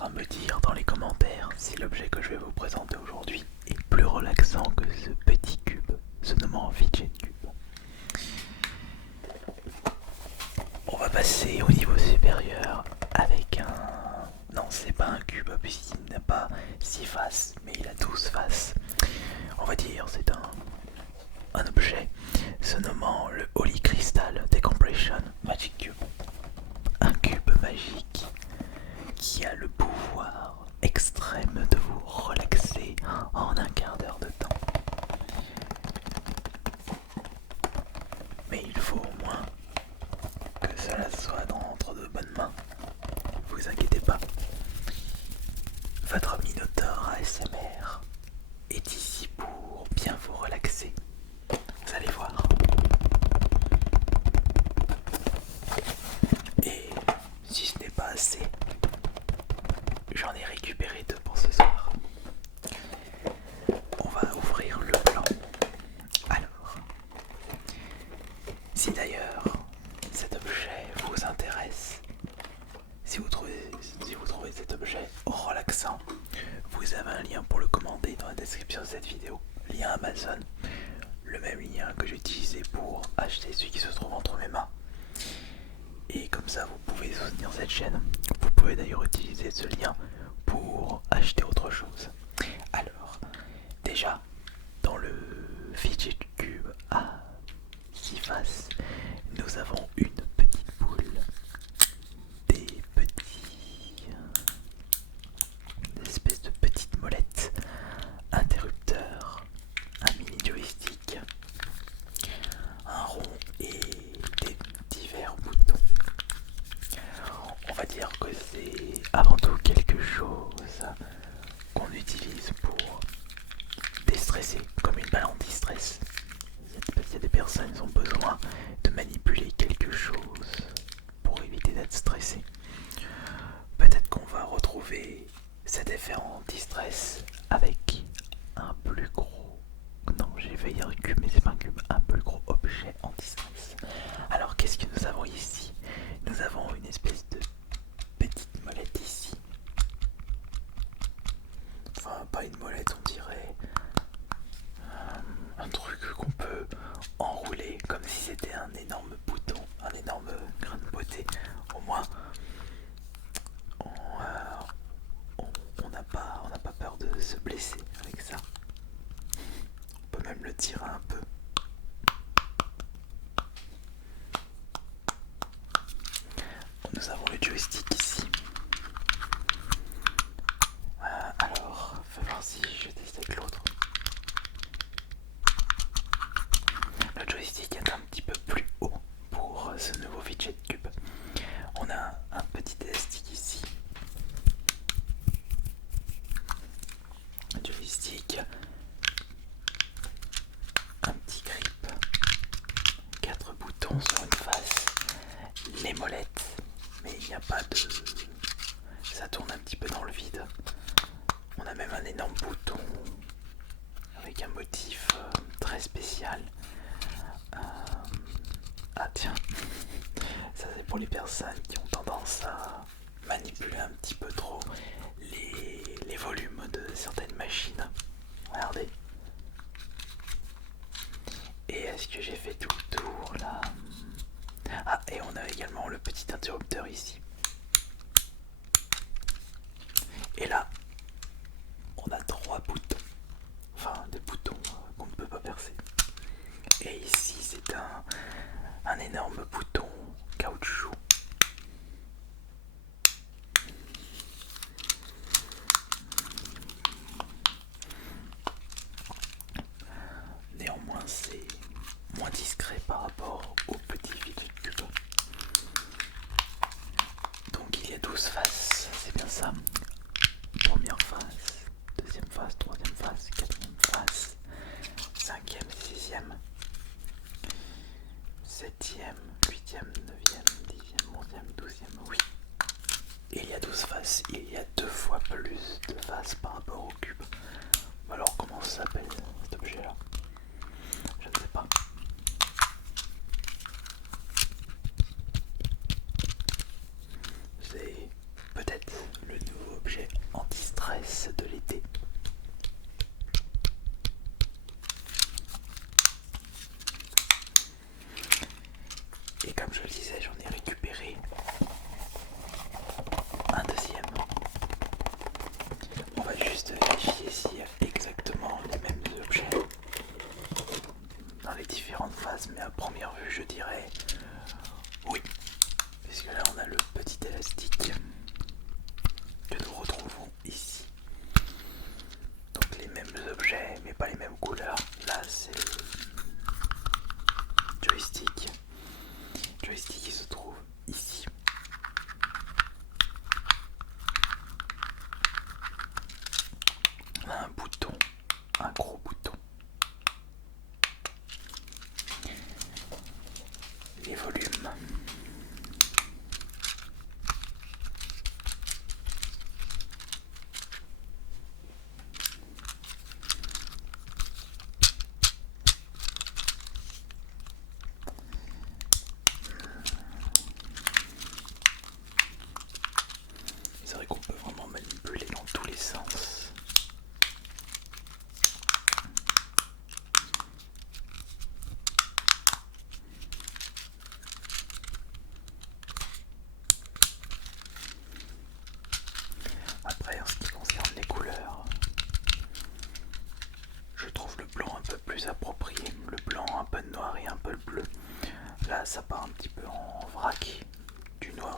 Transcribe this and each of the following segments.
faudra me dire dans les commentaires si l'objet que je vais vous présenter aujourd'hui est plus relaxant que ce petit cube, se nommant Fidget Cube. On va passer au niveau supérieur avec un... Non, c'est pas un cube puisqu'il n'a pas 6 faces, mais il a 12 faces. On va dire c'est un objet se nommant le Holy Crystal Decompression Magic Cube. Un cube magique qui a le pouvoir extrême de vous relaxer en un quart d'heure de temps. Mais il faut au moins que cela soit entre de bonnes mains. Vous inquiétez pas. Votre Minotaur ASMR est ici pour bien vous relaxer. Vous allez voir. Et si ce n'est pas assez, j'en ai récupéré 2 pour ce soir. On va ouvrir le plan. Alors, si d'ailleurs cet objet vous intéresse, si vous trouvez cet objet relaxant, vous avez un lien pour le commander dans la description de cette vidéo. Lien Amazon, le même lien que j'ai utilisé pour acheter celui qui se trouve entre mes mains. Et comme ça vous pouvez soutenir cette chaîne. Vous pouvez d'ailleurs utiliser ce lien pour acheter autre chose. Alors, déjà, dans le Fidget Cube à 6 faces, nous avons une petite boule, des espèces de petites molettes, interrupteurs, un mini joystick, un rond et des divers boutons. On va dire que c'est avant tout quelque chose qu'on utilise pour déstresser, comme une balle anti-stress. Il y a des personnes qui ont besoin de manipuler quelque chose pour éviter d'être stressé. Peut-être qu'on va retrouver cet effet anti-stress avec un plus gros... Non, j'ai failli dire cube, mais c'est pas un cube. Un plus gros objet anti-stress. Alors, qu'est-ce que nous avons ici? Nous avons une espèce de petite molette ici. Enfin, pas une molette, on dirait un truc qu'on peut enrouler comme si c'était un énorme bouton, un énorme grain de beauté. Au moins, on n'a pas peur de se blesser avec ça. On peut même le tirer un peu. Nous avons le joystick ici. Alors, fais voir si je teste avec l'autre. Le joystick est un petit peu plus haut pour ce nouveau Fidget Cube. On a un petit élastique ici. Un joystick, un petit grip, 4 boutons sur une face, les molettes, mais il n'y a pas de... ça tourne un petit peu dans le vide. On a même un énorme bouton avec un motif très spécial. Ah tiens, ça c'est pour les personnes qui ont tendance à manipuler un petit peu trop les volumes de certaines machines. Regardez. Et est-ce que j'ai fait tout le tour là? Ah, et on a également le petit interrupteur ici. Et là, on a 3 boutons. Enfin, des boutons qu'on ne peut pas percer. Et ici, c'est un énorme bouton caoutchouc. Néanmoins, c'est moins discret par rapport au petit Fidget Cube. Donc il y a 12 faces, c'est bien ça. Première face, deuxième face, troisième face, quatrième face, cinquième, sixième, septième, huitième, neuvième, dixième, onzième, douzième, oui. Et il y a 12 faces, il y a 2 fois plus de faces par rapport au cube. Alors comment ça s'appelle cet objet là? Je ne sais pas. C'est peut-être le nouveau objet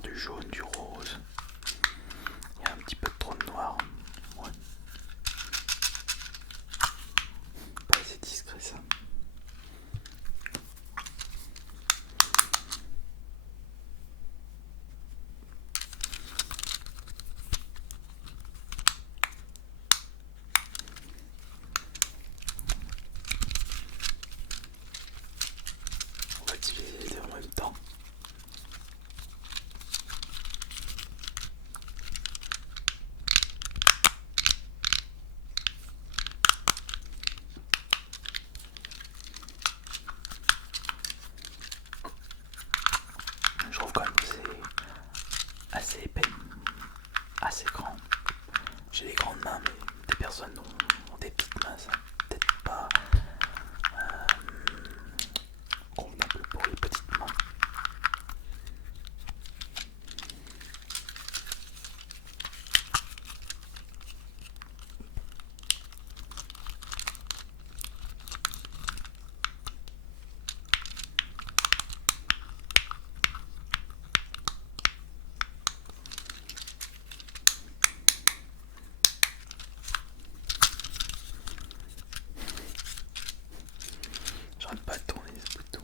du jaune, du rose. Il y a un petit peu de trop de noir. Ouais. Pas assez discret ça. On va utiliser les deux en même temps. Je trouve quand même que c'est assez épais, assez grand. J'ai des grandes mains, mais des personnes ont des petites mains, ça peut-être pas convenable pour les petites mains. J'arrête pas de tourner ce bouton.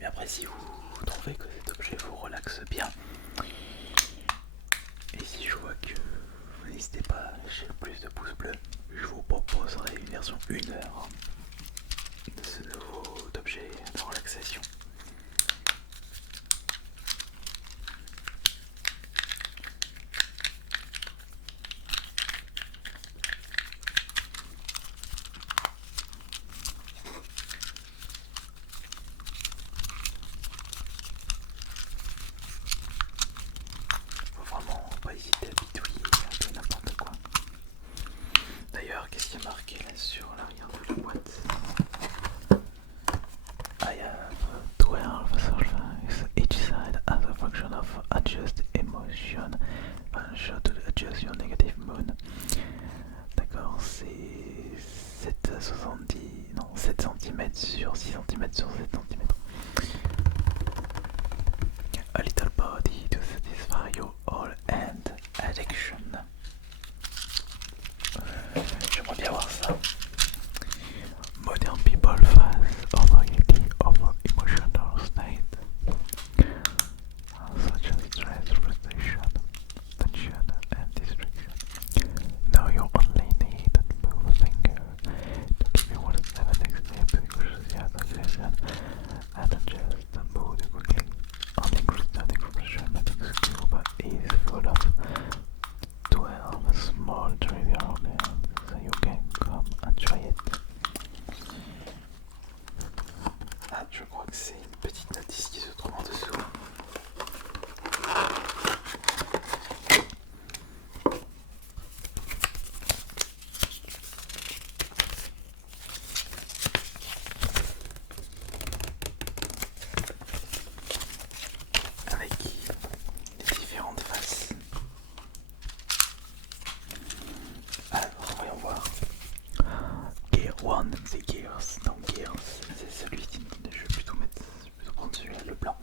Mais après, si vous trouvez que cet objet vous relaxe bien, et si je vois que vous n'hésitez pas à lâcher le plus de pouces bleus, je vous proposerai une version 1 heure de ce nouveau objet de relaxation. Faut vraiment pas hésiter à bidouiller un peu n'importe quoi. D'ailleurs, qu'est-ce qui est marqué là sur l'arrière de la boîte? I have 12 surfaces. Each side has a function of adjust emotion, function to adjust your negative mood. D'accord, c'est 7,70, non, 7 cm sur 6 cm sur 7 cm. A little body to satisfy your all and addiction. J'aimerais bien voir ça. Modern people face overly over emotional state, such as stress, frustration, tension, and distraction. Now you only need to move a finger to give you what is 7 steps association and adjust the mood quickly. Only static frustration scuba is full of 12 small trivial games, so you can come and try it. Ah, je crois que c'est une petite notice qui se trouve en dessous. Avec les différentes faces. Alors, voyons voir. Gear 1, c'est Gears. Donc Gears, c'est celui-ci. Je vais plutôt prendre celui-là, le blanc.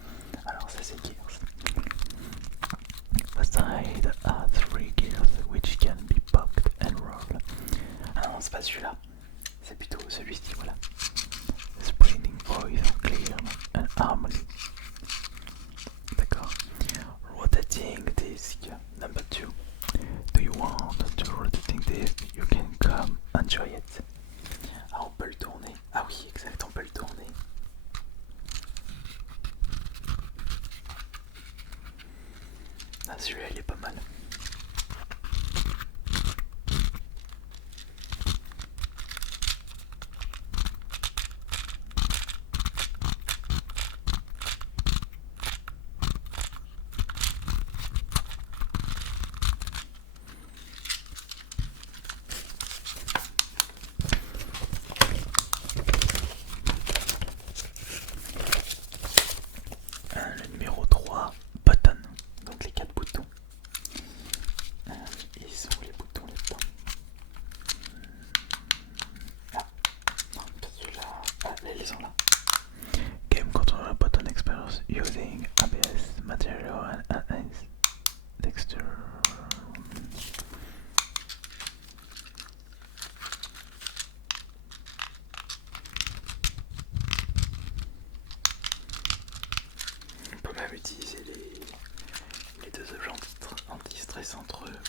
Alors ça c'est Gears. The side has 3 gears which can be popped and rolled. Ah non, c'est pas celui-là. C'est plutôt celui-ci, voilà. Spreading voice, clear and harmony. D'accord. Rotating disc number 2. Do you want to rotating disc? You can come and try it. Ah, on peut le tourner. Ah oui, exact, on peut le tourner. Ah, celui-là, il est pas mal.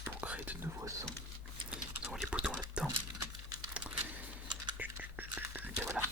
pour créer de nouveaux sons. Ils ont les boutons là-dedans. Et voilà.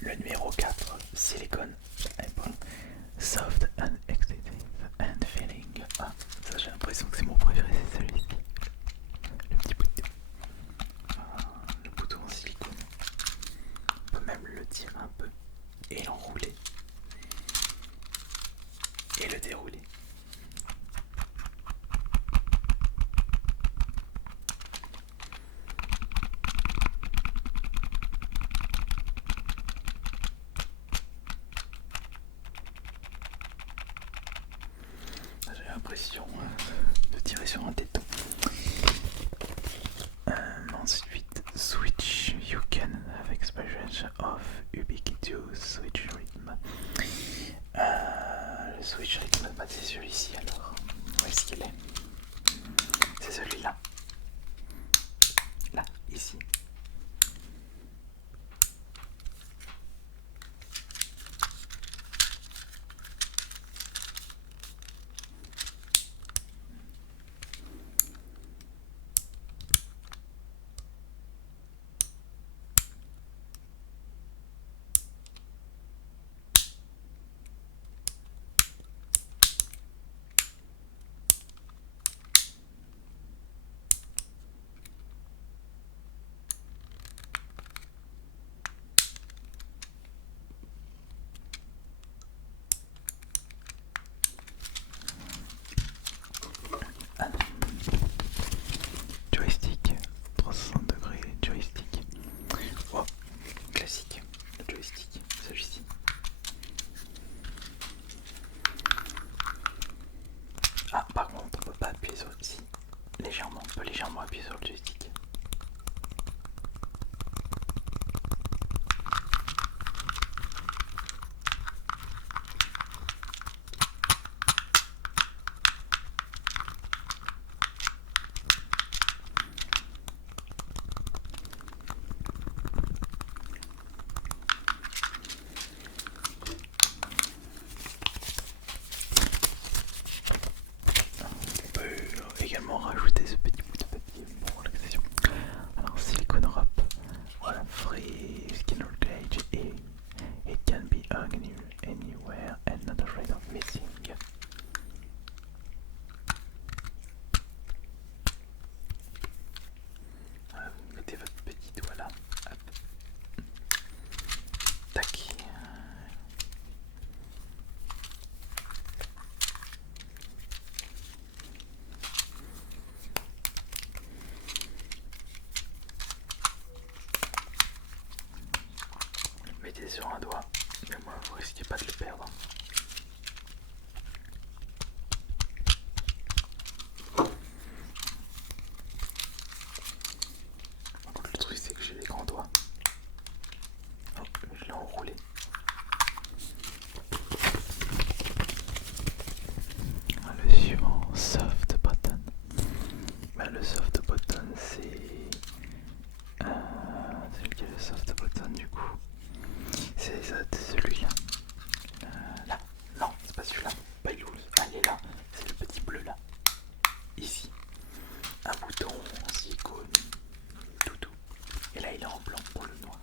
Le numéro 4, Silicone Apple, Soft and Executive and Feeling. Ah, ça j'ai l'impression que c'est mon préféré, c'est celui-ci. Le petit bouton. Le bouton en silicone. On peut même le tirer un peu et l'enrouler. Et le dérouler. J'ai l'impression de tirer sur un téton. Ensuite, Switch You Can have expression of ubiquitous switch rhythm. Le switch rhythm, bah, c'est celui-ci alors. Où est-ce qu'il est? C'est celui-là. Là, ici. Joystick, 360 degrés, joystick. Oh, classique, le joystick, celui-ci. Ah, par contre, on peut pas appuyer sur ici. Légèrement, on peut légèrement appuyer sur le joystick. On peut également rajouter ce petit bout de papier pour relaxation. Alors, silicone wrap, voilà, free skin roll cage et it can be hung anywhere and not afraid of missing. Vous mettez votre petit doigt là, hop, tac. Mettez sur un doigt, mais moi vous risquez pas de le perdre. Par contre, le truc c'est que j'ai les grands doigts. Oh, je l'ai enroulé. Le suivant, soft button. Ben, le soft button c'est lequel le soft button du coup? C'est celui-là. Là. Non, c'est pas celui-là. Pas il est là. C'est le petit bleu là. Ici. Un bouton en silicone. Tout. Et là il est en blanc pour le noir.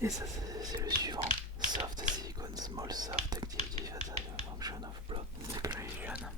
Et ça c'est le suivant. Soft silicone, small soft activity function of blood circulation.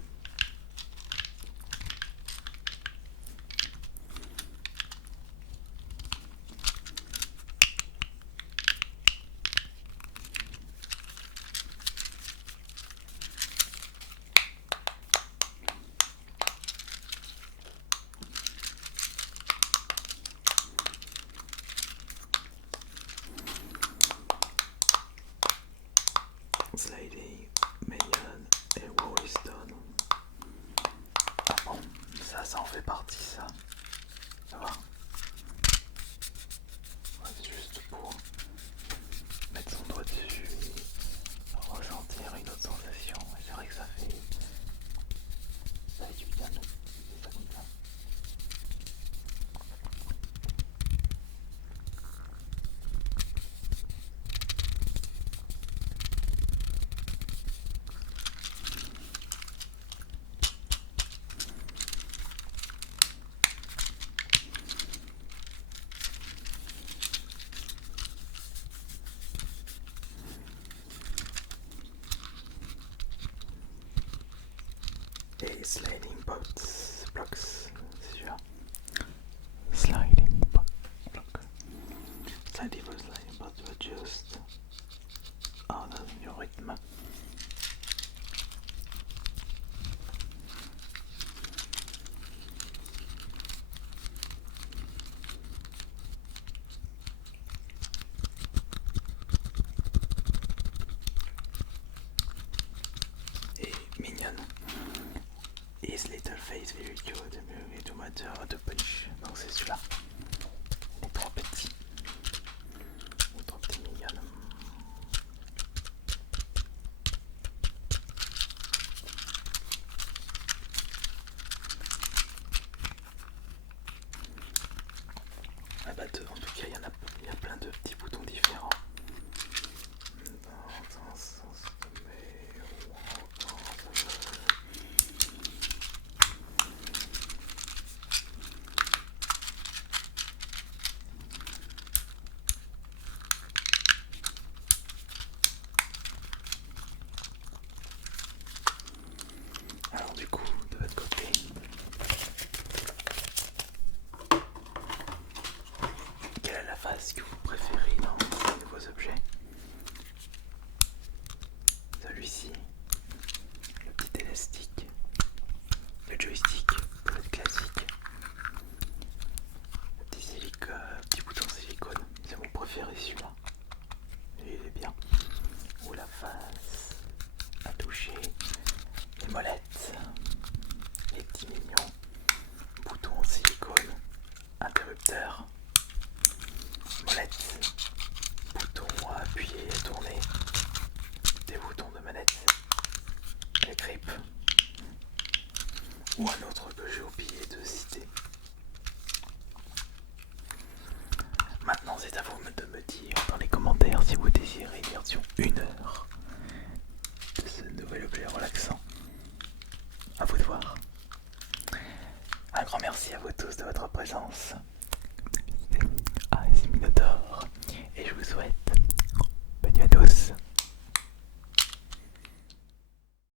et Sliding Blocks, c'est celui-là. Sliding Block. Sliding Blocks to adjust. Ah, dans le rythme. Et mignonne. His little face very cute, to matter to punch. Donc c'est celui-là. Les trois petits. Les trois petits mignonnes. Ah bah en tout cas il y a plein de petits boutons différents. Alors du coup, de votre côté, quelle est la phase que vous préférez dans ces nouveaux objets? Celui-ci, le petit élastique, le joystick, pour être classique, le petit bouton silicone, c'est mon préféré celui-là. Il est bien. Ou la face à toucher, les molettes, les petits mignons, boutons en silicone, interrupteur, molette, boutons à appuyer et tourner, des boutons de manette, les grippes, ou un autre que j'ai oublié de citer. Maintenant c'est à vous de me dire dans les commentaires si vous désirez une version 1 heure de ce nouvel objet relaxant. À vous de voir. Un grand merci à vous tous de votre présence.